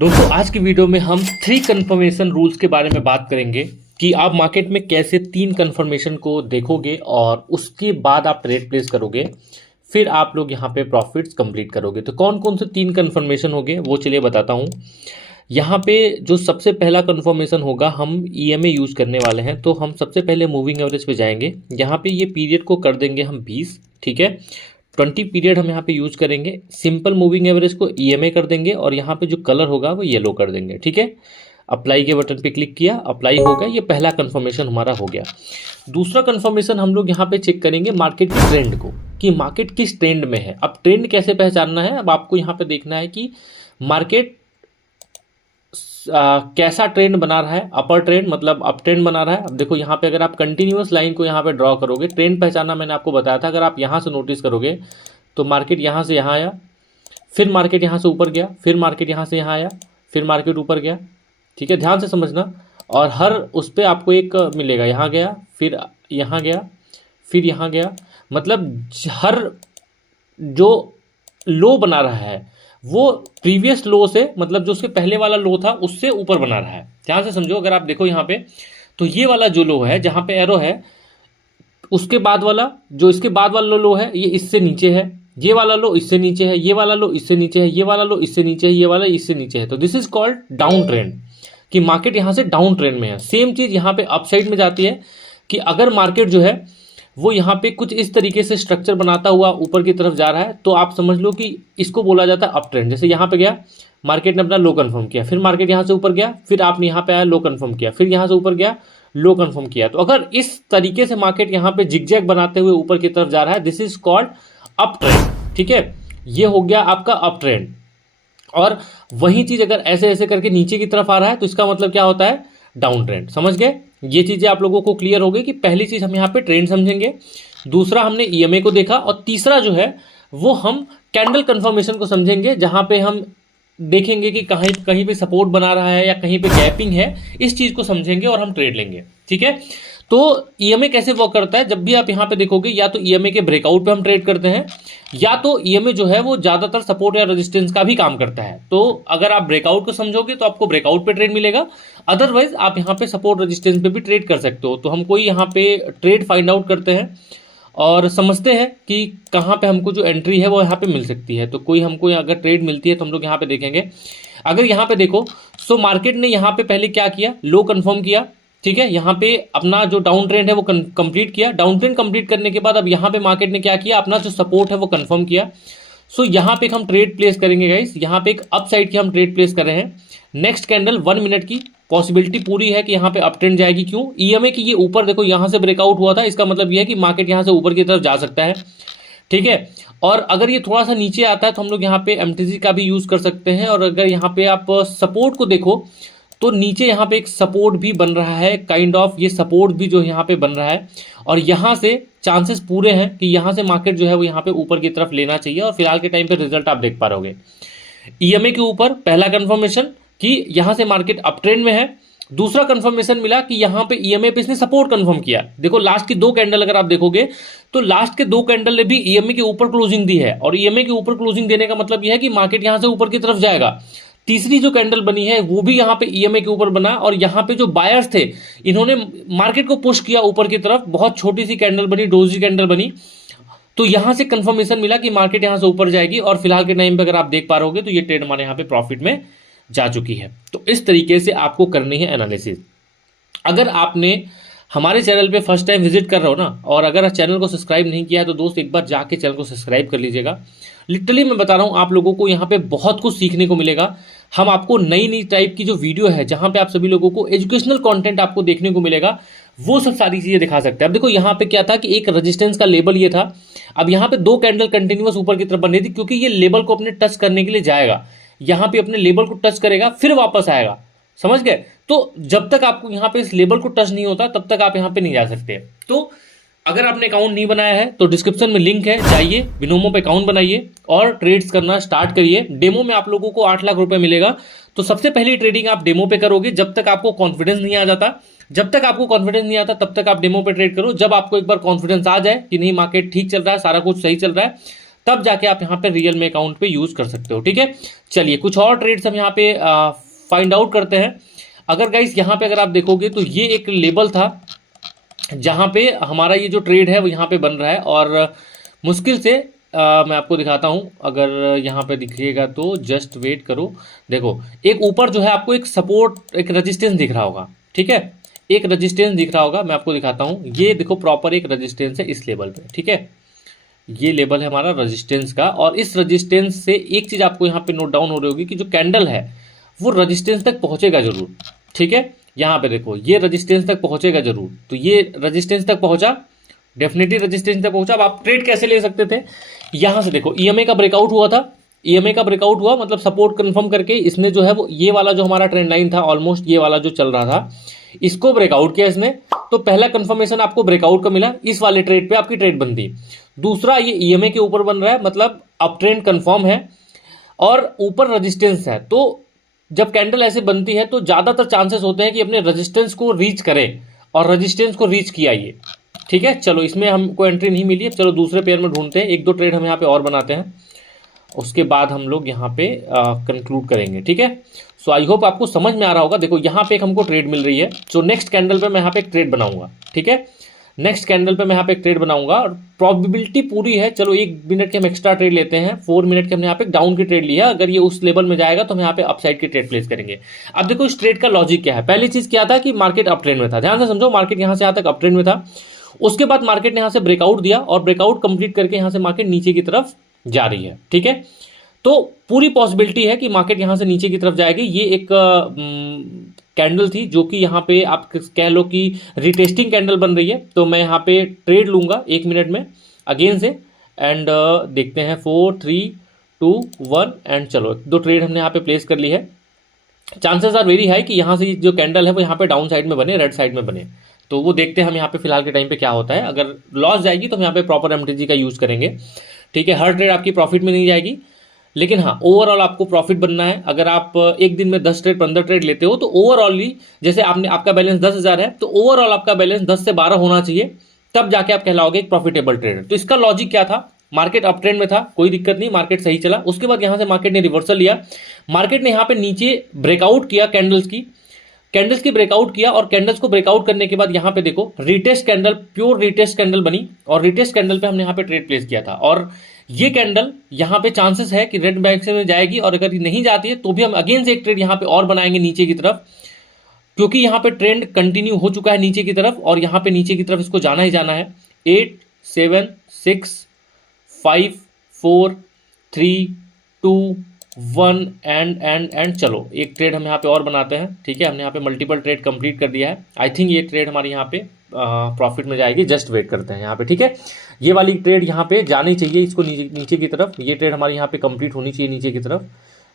दोस्तों आज की वीडियो में हम 3 कंफर्मेशन रूल्स के बारे में बात करेंगे कि आप मार्केट में कैसे 3 कंफर्मेशन को देखोगे और उसके बाद आप ट्रेड प्लेस करोगे, फिर आप लोग यहाँ पे प्रॉफिट्स कंप्लीट करोगे। तो कौन कौन से 3 कंफर्मेशन होंगे वो चलिए बताता हूँ। यहाँ पे जो सबसे पहला कंफर्मेशन होगा, हम ईएमए यूज़ करने वाले हैं। तो हम सबसे पहले मूविंग एवरेज पे जाएंगे। यहाँ पे ये पीरियड को कर देंगे हम 20, ठीक है। 20 पीरियड हम यहाँ पे यूज करेंगे। सिंपल मूविंग एवरेज को ईएमए कर देंगे और यहाँ पे जो कलर होगा वो येलो कर देंगे, ठीक है। अप्लाई के बटन पे क्लिक किया, अप्लाई हो गया। ये पहला कंफर्मेशन हमारा हो गया। दूसरा कंफर्मेशन हम लोग यहाँ पे चेक करेंगे मार्केट के ट्रेंड को, कि मार्केट किस ट्रेंड में है। अब ट्रेंड कैसे पहचानना है, अब आपको यहाँ पे देखना है कि मार्केट कैसा ट्रेंड बना रहा है। अपर ट्रेंड मतलब अप ट्रेंड बना रहा है। अब देखो यहाँ पे अगर आप कंटिन्यूअस लाइन को यहाँ पे ड्रॉ करोगे, ट्रेंड पहचानना मैंने आपको बताया था। अगर आप यहाँ से नोटिस करोगे तो मार्केट यहाँ से यहाँ आया, फिर मार्केट यहाँ से ऊपर गया, फिर मार्केट यहाँ से यहाँ आया, फिर मार्केट ऊपर गया, ठीक है। ध्यान से समझना। और हर उस पर आपको एक मिलेगा, यहाँ गया, फिर यहाँ गया, फिर यहाँ गया। मतलब हर जो लो बना रहा है वो प्रीवियस लो से, मतलब जो उसके पहले वाला लो था उससे ऊपर बना रहा है। ध्यान से समझो। अगर आप देखो यहाँ पे तो ये वाला जो लो है, जहाँ पे एरो है, उसके बाद वाला जो इसके बाद वाला लो है ये इससे नीचे है, ये वाला लो इससे नीचे है, ये वाला लो इससे नीचे है, ये वाला लो इससे नीचे है, ये वाला इससे नीचे है। तो this is called down trend, कि मार्केट यहाँ से डाउन ट्रेंड में है। सेम चीज यहाँ पे अप साइड में जाती है कि अगर मार्केट जो है वो यहाँ पे कुछ इस तरीके से स्ट्रक्चर बनाता हुआ ऊपर की तरफ जा रहा है, तो आप समझ लो कि इसको बोला जाता है अप ट्रेंड। जैसे यहाँ पे गया मार्केट ने अपना लो कंफर्म किया, फिर मार्केट यहाँ से ऊपर गया, फिर आपने यहाँ पे आया लो कंफर्म किया, फिर यहाँ से ऊपर गया लो कंफर्म किया। तो अगर इस तरीके से मार्केट यहाँ पे जिगजैग बनाते हुए ऊपर की तरफ जा रहा है, this is called up trend, ठीक है। ये हो गया आपका अप ट्रेंड। और वही चीज अगर ऐसे ऐसे करके नीचे की तरफ आ रहा है तो इसका मतलब क्या होता है, डाउन ट्रेंड। समझ गए। ये चीजें आप लोगों को क्लियर हो गई कि पहली चीज हम यहाँ पे ट्रेंड समझेंगे, दूसरा हमने ईएमए को देखा, और तीसरा जो है वो हम कैंडल कंफर्मेशन को समझेंगे, जहां पे हम देखेंगे कि कहीं कहीं पे सपोर्ट बना रहा है या कहीं पे गैपिंग है। इस चीज को समझेंगे और हम ट्रेड लेंगे, ठीक है। तो ईएमए कैसे वर्क करता है, जब भी आप यहाँ पे देखोगे या तो ईएमए के ब्रेकआउट पे हम ट्रेड करते हैं, या तो ईएमए जो है वो ज्यादातर सपोर्ट या रेजिस्टेंस का भी काम करता है। तो अगर आप ब्रेकआउट को समझोगे तो आपको ब्रेकआउट पे ट्रेड मिलेगा, अदरवाइज आप यहाँ पे सपोर्ट रेजिस्टेंस पे भी ट्रेड कर सकते हो। तो हम कोई यहाँ पे ट्रेड फाइंड आउट करते हैं और समझते हैं कि कहाँ पे हमको जो एंट्री है वो यहाँ पे मिल सकती है। तो कोई हमको अगर ट्रेड मिलती है तो हम लोग यहाँ पे देखेंगे। अगर यहाँ पे देखो सो मार्केट ने यहाँ पे पहले क्या किया, लो कंफर्म किया, ठीक है। यहाँ पे अपना जो डाउन ट्रेंड है वो कंप्लीट किया। डाउन ट्रेंड कंप्लीट करने के बाद अब यहाँ पे मार्केट ने क्या किया, अपना जो सपोर्ट है वो कंफर्म किया। सो यहाँ पे हम ट्रेड प्लेस करेंगे गाइस। यहाँ पे एक अप साइड की हम ट्रेड प्लेस कर रहे हैं। नेक्स्ट कैंडल 1 मिनट की पॉसिबिलिटी पूरी है कि यहाँ पे अप ट्रेंड जाएगी। क्यों, ईएमए की ये ऊपर देखो यहाँ से ब्रेकआउट हुआ था, इसका मतलब ये है कि मार्केट यहाँ से ऊपर की तरफ जा सकता है, ठीक है। और अगर ये थोड़ा सा नीचे आता है तो हम लोग यहाँ पे एमटीसी का भी यूज कर सकते हैं। और अगर यहाँ पे आप सपोर्ट को देखो तो नीचे यहाँ पे एक सपोर्ट भी बन रहा है, काइंड ऑफ ये सपोर्ट भी जो यहाँ पे बन रहा है, और यहाँ से चांसेस पूरे हैं कि यहाँ से मार्केट जो है वो यहाँ पे ऊपर की तरफ लेना चाहिए। और फिलहाल के टाइम पे रिजल्ट आप देख पा रहोगे ईएमए के ऊपर। पहला कंफर्मेशन कि यहाँ से मार्केट अप ट्रेंड में है। दूसरा कंफर्मेशन मिला कि यहाँ पे ईएमए पे इसने सपोर्ट कंफर्म किया। देखो लास्ट की 2 कैंडल अगर आप देखोगे तो लास्ट के 2 कैंडल ने भी ईएमए के ऊपर क्लोजिंग दी है, और ईएमए के ऊपर क्लोजिंग देने का मतलब यह है कि मार्केट यहाँ से ऊपर की तरफ जाएगा। तीसरी जो कैंडल बनी है वो भी यहाँ पे ईएमए के ऊपर बना, और यहाँ पे जो बायर्स थे इन्होंने मार्केट को पुश किया ऊपर की तरफ। बहुत छोटी सी कैंडल बनी, डोजी कैंडल बनी। तो यहां से कंफर्मेशन मिला कि मार्केट यहां से ऊपर जाएगी, और फिलहाल के टाइम पे अगर आप देख पा रहोगे तो ये ट्रेड हमारे यहाँ पे प्रॉफिट में जा चुकी है। तो इस तरीके से आपको करनी है एनालिसिस। अगर आपने हमारे चैनल पे फर्स्ट टाइम विजिट कर रहे हो ना, और अगर चैनल को सब्सक्राइब नहीं किया है तो दोस्त एक बार जाके चैनल को सब्सक्राइब कर लीजिएगा। लिटरली मैं बता रहा हूँ आप लोगों को यहाँ पे बहुत कुछ सीखने को मिलेगा। हम आपको नई नई टाइप की जो वीडियो है जहाँ पे आप सभी लोगों को एजुकेशनल कंटेंट आपको देखने को मिलेगा, वो सब सारी चीजें दिखा सकते हैं। अब देखो यहाँ पे क्या था कि एक रेजिस्टेंस का लेवल ये था। अब यहाँ पे 2 कैंडल कंटिन्यूअस ऊपर की तरफ बन रही थी, क्योंकि ये लेवल को अपने टच करने के लिए जाएगा। यहाँ पे अपने लेवल को टच करेगा फिर वापस आएगा, समझ गए। तो जब तक आपको यहाँ पे इस लेवल को टच नहीं होता तब तक आप यहाँ पे नहीं जा सकते। तो अगर आपने अकाउंट नहीं बनाया है तो डिस्क्रिप्शन में लिंक है, जाइए बिनोमो पे अकाउंट बनाइए और ट्रेड्स करना स्टार्ट करिए। डेमो में आप लोगों को 8 लाख रुपए मिलेगा। तो सबसे पहली ट्रेडिंग आप डेमो पे करोगे। जब तक आपको कॉन्फिडेंस नहीं आ जाता, जब तक आपको कॉन्फिडेंस नहीं आता तब तक आप डेमो पे ट्रेड करो। जब आपको एक बार कॉन्फिडेंस आ जाए कि नहीं मार्केट ठीक चल रहा है, सारा कुछ सही चल रहा है, तब जाके आप यहाँ पे रियल में अकाउंट पे यूज कर सकते हो। ठीक है, चलिए कुछ और ट्रेड्स हम यहाँ पे फाइंड आउट करते हैं। अगर गाइस यहाँ पे अगर आप देखोगे तो ये एक लेबल था जहाँ पे हमारा ये जो ट्रेड है वो यहाँ पे बन रहा है, और मुश्किल से मैं आपको दिखाता हूँ, अगर यहाँ पे दिखिएगा तो जस्ट वेट करो। देखो एक ऊपर जो है आपको एक सपोर्ट एक रेजिस्टेंस दिख रहा होगा। ठीक है, एक रेजिस्टेंस दिख रहा होगा, मैं आपको दिखाता हूँ। ये देखो प्रॉपर एक रेजिस्टेंस है इस लेवल पे। ठीक है, ये लेवल है हमारा रेजिस्टेंस का, और इस रेजिस्टेंस से एक चीज़ आपको यहाँ पे नोट डाउन हो रही होगी कि जो कैंडल है वो रेजिस्टेंस तक पहुँचेगा जरूर। ठीक है, यहाँ पे देखो ये रेजिस्टेंस तक पहुँचेगा जरूर, तो ये रेजिस्टेंस तक पहुँचा, डेफिनेटली रेजिस्टेंस तक पहुँचा। अब आप ट्रेड कैसे ले सकते थे, यहाँ से देखो ईएमए का ब्रेकआउट हुआ था, ईएमए का ब्रेकआउट हुआ मतलब सपोर्ट कंफर्म करके इसमें जो है वो ये वाला जो हमारा ट्रेंड लाइन था ऑलमोस्ट ये वाला जो चल रहा था, इसको ब्रेकआउट किया इसने, तो पहला कंफर्मेशन आपको ब्रेकआउट का मिला, इस वाले ट्रेड पे आपकी ट्रेड बनती। दूसरा ये ईएमए के ऊपर बन रहा है, मतलब अप ट्रेंड कंफर्म है और ऊपर रेजिस्टेंस है, तो जब कैंडल ऐसे बनती है तो ज़्यादातर चांसेस होते हैं कि अपने रेजिस्टेंस को रीच करे, और रेजिस्टेंस को रीच किया ये। ठीक है, चलो इसमें हमको एंट्री नहीं मिली है, चलो दूसरे पेयर में ढूंढते हैं, एक दो ट्रेड हम यहाँ पे और बनाते हैं, उसके बाद हम लोग यहाँ पे कंक्लूड करेंगे। ठीक है, सो आई होप आपको समझ में आ रहा होगा। देखो यहाँ पे एक हमको ट्रेड मिल रही है, सो नेक्स्ट कैंडल पे मैं यहाँ पे एक ट्रेड बनाऊंगा। ठीक है, नेक्स्ट कैंडल पे मैं यहाँ पे एक ट्रेड बनाऊंगा, और प्रोबेबिलिटी पूरी है, चलो 1 मिनट के हम एक्स्ट्रा ट्रेड लेते हैं, 4 मिनट के हमने यहाँ पे डाउन की ट्रेड लिया, अगर ये उस लेवल में जाएगा तो हम यहाँ पे अपसाइड की ट्रेड प्लेस करेंगे। अब देखो इस ट्रेड का लॉजिक क्या है, पहली चीज क्या था कि मार्केट अप ट्रेंड में था, ध्यान से समझो, मार्केट यहाँ से यहाँ तक अप ट्रेंड में था, उसके बाद मार्केट ने यहाँ से ब्रेकआउट दिया, और ब्रेकआउट कंप्लीट करके यहाँ से मार्केट नीचे की तरफ जा रही है। ठीक है, तो पूरी पॉसिबिलिटी है कि मार्केट यहाँ से नीचे की तरफ जाएगी। ये एक कैंडल थी जो कि यहाँ पे आप कह लो कि रिटेस्टिंग कैंडल बन रही है, तो मैं यहाँ पे ट्रेड लूंगा 1 मिनट में अगेन से, एंड देखते हैं 4 3 2 1, एंड चलो 2 ट्रेड हमने यहाँ पे प्लेस कर ली है। चांसेस आर वेरी हाई कि यहाँ से जो कैंडल है वो यहाँ पे डाउन साइड में बने, रेड साइड में बने, तो वो देखते हैं हम यहाँ पे फिलहाल के टाइम पे क्या होता है। अगर लॉस जाएगी तो हम यहाँ पे प्रॉपर एमटीजी का यूज़ करेंगे। ठीक है, हर ट्रेड आपकी प्रॉफिट में नहीं जाएगी, लेकिन हाँ ओवरऑल आपको प्रॉफिट बनना है। अगर आप एक दिन में 10 ट्रेड 15 ट्रेड लेते हो तो ओवरऑली, जैसे आपका बैलेंस 10,000 है तो ओवरऑल आपका बैलेंस 10 से 12 होना चाहिए, तब जाके आप कहलाओगे एक प्रॉफिटेबल ट्रेडर। तो इसका लॉजिक क्या था, मार्केट अप ट्रेंड में था, कोई दिक्कत नहीं, मार्केट सही चला, उसके बाद यहाँ से मार्केट ने रिवर्सल लिया, मार्केट ने यहाँ पे नीचे ब्रेकआउट किया, कैंडल्स की ब्रेकआउट किया, और कैंडल्स को ब्रेकआउट करने के बाद यहाँ पे देखो retest candle, pure retest candle बनी, और रिटेस्ट कैंडल पे हमने यहाँ पे ट्रेड प्लेस किया था, और ये कैंडल यहाँ पे चांसेस है कि रेड बैक से में जाएगी, और अगर नहीं जाती है तो भी हम अगेन से एक ट्रेड यहाँ पे और बनाएंगे नीचे की तरफ, क्योंकि यहाँ पे ट्रेंड कंटिन्यू हो चुका है नीचे की तरफ, और यहाँ पे नीचे की तरफ इसको जाना ही जाना है। 8 7 6 5 4 3 2 1 एंड चलो एक ट्रेड हम यहाँ पे और बनाते हैं। ठीक है, हमने यहाँ पे मल्टीपल ट्रेड कंप्लीट कर दिया है, आई थिंक ये ट्रेड हमारी यहाँ पे प्रॉफिट में जाएगी, जस्ट वेट करते हैं यहाँ पे। ठीक है, ये वाली ट्रेड यहाँ पे जानी चाहिए, इसको नीचे की तरफ, ये ट्रेड हमारी यहाँ पे कंप्लीट होनी चाहिए नीचे की तरफ,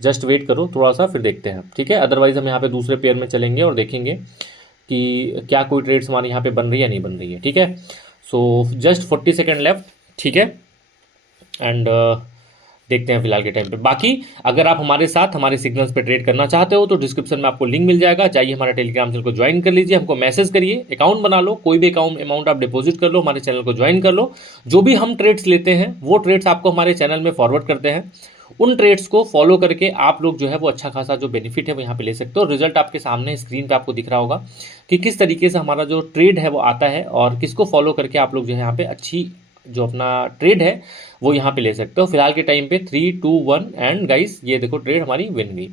जस्ट वेट करो थोड़ा सा, फिर देखते हैं। ठीक है, अदरवाइज हम यहाँ पे दूसरे पेयर में चलेंगे और देखेंगे कि क्या कोई ट्रेड्स हमारी यहाँ पे बन रही है या नहीं बन रही है। ठीक है, सो जस्ट 40 सेकेंड लेफ्ट। ठीक है, एंड देखते हैं फिलहाल के टाइम पे। बाकी अगर आप हमारे साथ हमारे सिग्नल्स पे ट्रेड करना चाहते हो तो डिस्क्रिप्शन में आपको लिंक मिल जाएगा, जाइए हमारा टेलीग्राम चैनल को ज्वाइन कर लीजिए, हमको मैसेज करिए, अकाउंट बना लो, कोई भी अमाउंट आप डिपॉजिट कर लो, हमारे चैनल को ज्वाइन कर लो। जो भी हम ट्रेड्स लेते हैं वो ट्रेड्स आपको हमारे चैनल में फॉरवर्ड करते हैं, उन ट्रेड्स को फॉलो करके आप लोग जो है वो अच्छा खासा जो बेनिफिट है वो यहाँ पे ले सकते हो। रिजल्ट आपके सामने स्क्रीन पे आपको दिख रहा होगा कि किस तरीके से हमारा जो ट्रेड है वो आता है, और किसको फॉलो करके आप लोग जो है यहाँ पे अच्छी जो अपना ट्रेड है वो यहाँ पे ले सकते हो। फिलहाल के टाइम पे 3 2 1 एंड गाइस ये देखो ट्रेड हमारी विन गई।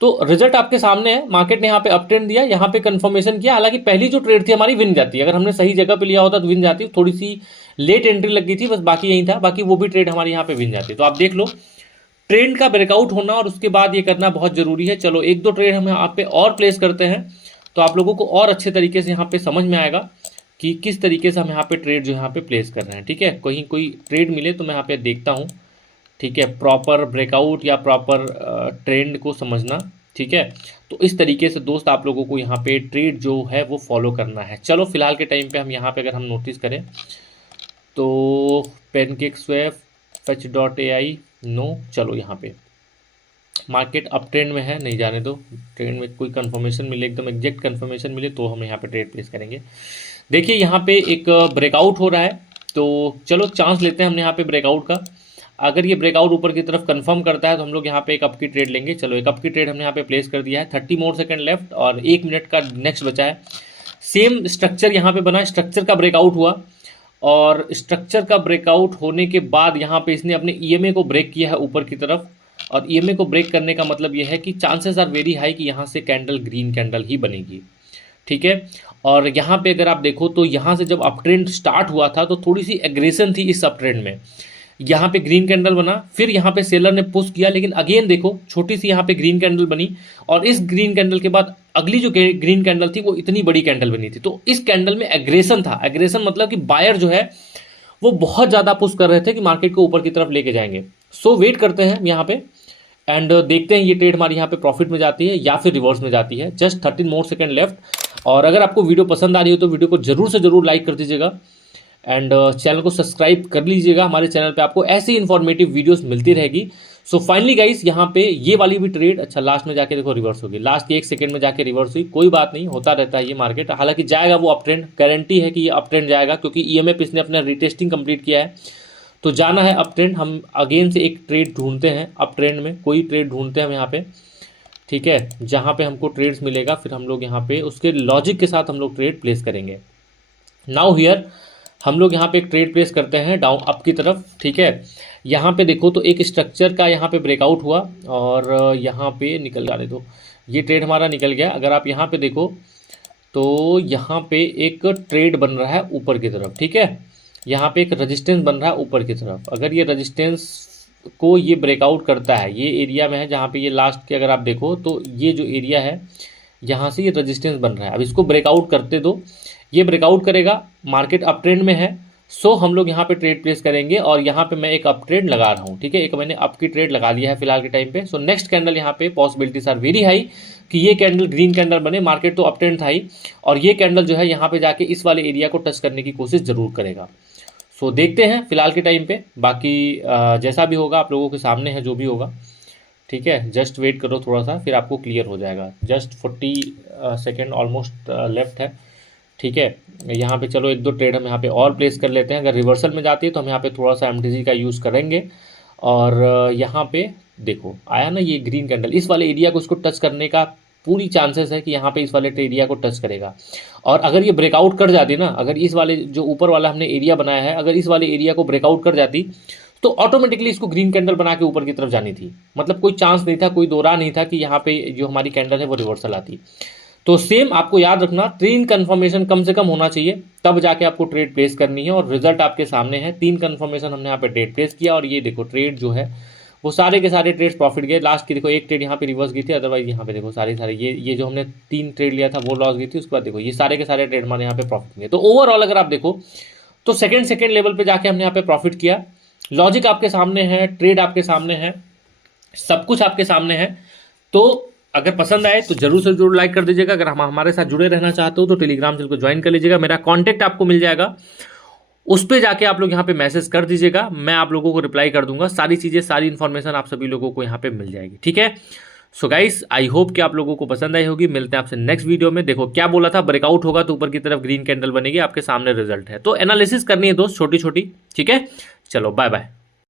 तो रिजल्ट आपके सामने है, मार्केट ने यहाँ पे अप ट्रेंड दिया, यहाँ पे कंफर्मेशन किया, हालांकि पहली जो ट्रेड थी हमारी विन जाती है, अगर हमने सही जगह पे लिया होता तो विन जाती, थोड़ी सी लेट एंट्री लग गई थी बस, बाकी यही था, बाकी वो भी ट्रेड हमारी यहाँ पे विन जाती। तो आप देख लो ट्रेंड का ब्रेकआउट होना और उसके बाद ये करना बहुत जरूरी है। चलो एक दो ट्रेड हम यहाँ पे और प्लेस करते हैं तो आप लोगों को और अच्छे तरीके से यहाँ पे समझ में आएगा कि किस तरीके से हम यहाँ पे ट्रेड जो यहाँ पे प्लेस कर रहे हैं। ठीक है, कहीं कोई ट्रेड मिले तो मैं यहाँ पे देखता हूँ। ठीक है, प्रॉपर ब्रेकआउट या प्रॉपर ट्रेंड को समझना। ठीक है, तो इस तरीके से दोस्त आप लोगों को यहाँ पे ट्रेड जो है वो फॉलो करना है। चलो फिलहाल के टाइम पे हम यहाँ पे अगर हम नोटिस करें तो PancakeSwap fetch.ai नो, चलो यहाँ पे मार्केट अप ट्रेंड में है, नहीं जाने दो, ट्रेंड में कोई कंफर्मेशन मिले, एकदम एग्जैक्ट कंफर्मेशन मिले तो हम यहाँ पे ट्रेड प्लेस करेंगे। देखिए यहाँ पे एक ब्रेकआउट हो रहा है, तो चलो चांस लेते हैं हमने यहाँ पे ब्रेकआउट का। अगर ये ब्रेकआउट ऊपर की तरफ कंफर्म करता है तो हम लोग यहाँ पे एक अप की ट्रेड लेंगे। चलो एक अप की ट्रेड हमने यहाँ पे प्लेस कर दिया है। 30 मोर सेकंड लेफ्ट और 1 मिनट का नेक्स्ट बचा है। सेम स्ट्रक्चर यहाँ पे बना, स्ट्रक्चर का ब्रेकआउट हुआ और स्ट्रक्चर का ब्रेकआउट होने के बाद यहाँ पे इसने अपने ईएमए को ब्रेक किया है ऊपर की तरफ। और ईएमए को ब्रेक करने का मतलब यह है कि चांसेस आर वेरी हाई कि यहाँ से कैंडल ग्रीन कैंडल ही बनेगी, ठीक है। और यहाँ पे अगर आप देखो तो यहाँ से जब अप ट्रेंड स्टार्ट हुआ था तो थोड़ी सी एग्रेशन थी इस अप ट्रेंड में। यहाँ पे ग्रीन कैंडल बना, फिर यहाँ पे सेलर ने पुश किया, लेकिन अगेन देखो छोटी सी यहाँ पे ग्रीन कैंडल बनी और इस ग्रीन कैंडल के बाद अगली जो ग्रीन कैंडल थी वो इतनी बड़ी कैंडल बनी थी। तो इस कैंडल में एग्रेशन था। एग्रेशन मतलब कि बायर जो है वो बहुत ज़्यादा पुश कर रहे थे कि मार्केट को ऊपर की तरफ लेके जाएंगे। सो वेट करते हैं यहाँ पे एंड देखते हैं ये ट्रेड हमारी यहाँ पे प्रॉफिट में जाती है या फिर रिवर्स में जाती है। जस्ट 13 मोर सेकंड लेफ्ट। और अगर आपको वीडियो पसंद आ रही हो तो वीडियो को जरूर से जरूर लाइक कर दीजिएगा एंड चैनल को सब्सक्राइब कर लीजिएगा। हमारे चैनल पे आपको ऐसी इन्फॉर्मेटिव वीडियोस मिलती रहेगी। सो फाइनली गाइस यहाँ पे ये वाली भी ट्रेड, अच्छा लास्ट में जाके देखो रिवर्स होगी, लास्ट के 1 सेकंड में जाके रिवर्स हुई। कोई बात नहीं, होता रहता है ये मार्केट। हालांकि जाएगा वो अप ट्रेंड, गारंटी है कि ये अप ट्रेंड जाएगा क्योंकि ईएमएफ इसने अपना रिटेस्टिंग कंप्लीट किया है। तो जाना है अप ट्रेंड। हम अगेन से एक ट्रेड ढूंढते हैं अप ट्रेंड में, कोई ट्रेड ढूंढते हैं हम यहाँ पे, ठीक है, जहाँ पे हमको ट्रेड्स मिलेगा। फिर हम लोग यहाँ पे उसके लॉजिक के साथ हम लोग ट्रेड प्लेस करेंगे। नाउ हियर हम लोग यहाँ पे एक ट्रेड प्लेस करते हैं डाउन अप की तरफ, ठीक है। यहाँ पे देखो तो एक स्ट्रक्चर का यहाँ पे ब्रेकआउट हुआ और यहाँ पे निकल जाने दो, ये ट्रेड हमारा निकल गया। अगर आप यहाँ पे देखो तो यहाँ पे एक ट्रेड बन रहा है ऊपर की तरफ, ठीक है। यहाँ पे एक रेजिस्टेंस बन रहा है ऊपर की तरफ। अगर ये रेजिस्टेंस को ये ब्रेकआउट करता है, ये एरिया में है जहाँ पे ये लास्ट के अगर आप देखो तो ये जो एरिया है यहाँ से ये रेजिस्टेंस बन रहा है। अब इसको ब्रेकआउट करते दो, ये ब्रेकआउट करेगा, मार्केट अप ट्रेंड में है। सो हम लोग यहाँ पे ट्रेड प्लेस करेंगे और यहाँ पे मैं एक अप ट्रेड लगा रहा हूँ, ठीक है। एक मैंने अप की ट्रेड लगा लिया है फिलहाल के टाइम पे। सो नेक्स्ट कैंडल यहाँ पे पॉसिबिलिटीज आर वेरी हाई कि ये कैंडल ग्रीन कैंडल बने। मार्केट तो अप ट्रेंड था ही और ये कैंडल जो है यहाँ पे जाके इस वाले एरिया को टच करने की कोशिश जरूर करेगा। सो देखते हैं फिलहाल के टाइम पे, बाकी जैसा भी होगा आप लोगों के सामने है जो भी होगा, ठीक है। जस्ट वेट करो थोड़ा सा, फिर आपको क्लियर हो जाएगा। जस्ट 40 सेकेंड ऑलमोस्ट लेफ्ट है, ठीक है। यहाँ पे चलो 1-2 ट्रेड हम यहाँ पे और प्लेस कर लेते हैं। अगर रिवर्सल में जाती है तो हम यहाँ पे थोड़ा सा MTG का यूज़ करेंगे। और यहाँ पे देखो आया ना ये ग्रीन कैंडल, इस वाले एरिया को इसको टच करने का पूरी चांसेस है कि यहाँ पे इस वाले एरिया को टच करेगा। और अगर ये ब्रेकआउट कर जाती ना, अगर इस वाले जो ऊपर वाला हमने एरिया बनाया है, अगर इस वाले एरिया को ब्रेकआउट कर जाती तो ऑटोमेटिकली इसको ग्रीन कैंडल बना के ऊपर की तरफ जानी थी। मतलब कोई चांस नहीं था, कोई दो राह नहीं था कि यहाँ पे जो हमारी कैंडल है वो रिवर्सल आती। तो सेम आपको याद रखना, ट्रेन कंफर्मेशन कम से कम होना चाहिए, तब जाके आपको ट्रेड प्लेस करनी है। और रिजल्ट आपके सामने है, 3 कंफर्मेशन हमने यहाँ पे ट्रेड प्लेस किया और ये देखो ट्रेड जो है वो सारे के सारे ट्रेड्स प्रॉफिट गए। लास्ट की देखो एक ट्रेड यहाँ पे रिवर्स गई थी, अदरवाइज यहाँ पे देखो सारे ये जो हमने 3 ट्रेड लिया था वो लॉस गई थी। उसके बाद देखो ये सारे के सारे ट्रेड हमारे यहाँ पे प्रॉफिट गए। तो ओवरऑल अगर आप देखो तो सेकंड लेवल पे जाके हमने यहाँ पे प्रॉफिट किया। लॉजिक आपके सामने है, ट्रेड आपके सामने है, सब कुछ आपके सामने है। तो अगर पसंद आए तो जरूर से जरूर लाइक कर दीजिएगा। अगर हम हमारे साथ जुड़े रहना चाहते हो तो टेलीग्राम चैनल को ज्वाइन कर लीजिएगा। मेरा कॉन्टैक्ट आपको मिल जाएगा, उस पर जाके आप लोग यहाँ पे मैसेज कर दीजिएगा, मैं आप लोगों को रिप्लाई कर दूंगा। सारी चीज़ें, सारी इन्फॉर्मेशन आप सभी लोगों को यहाँ पे मिल जाएगी, ठीक है। सो गाइस आई होप कि आप लोगों को पसंद आई होगी। मिलते हैं आपसे नेक्स्ट वीडियो में। देखो क्या बोला था, ब्रेकआउट होगा तो ऊपर की तरफ ग्रीन कैंडल बनेगी, आपके सामने रिजल्ट है। तो एनालिसिस करनी है दोस्त छोटी छोटी, ठीक है। चलो बाय बाय।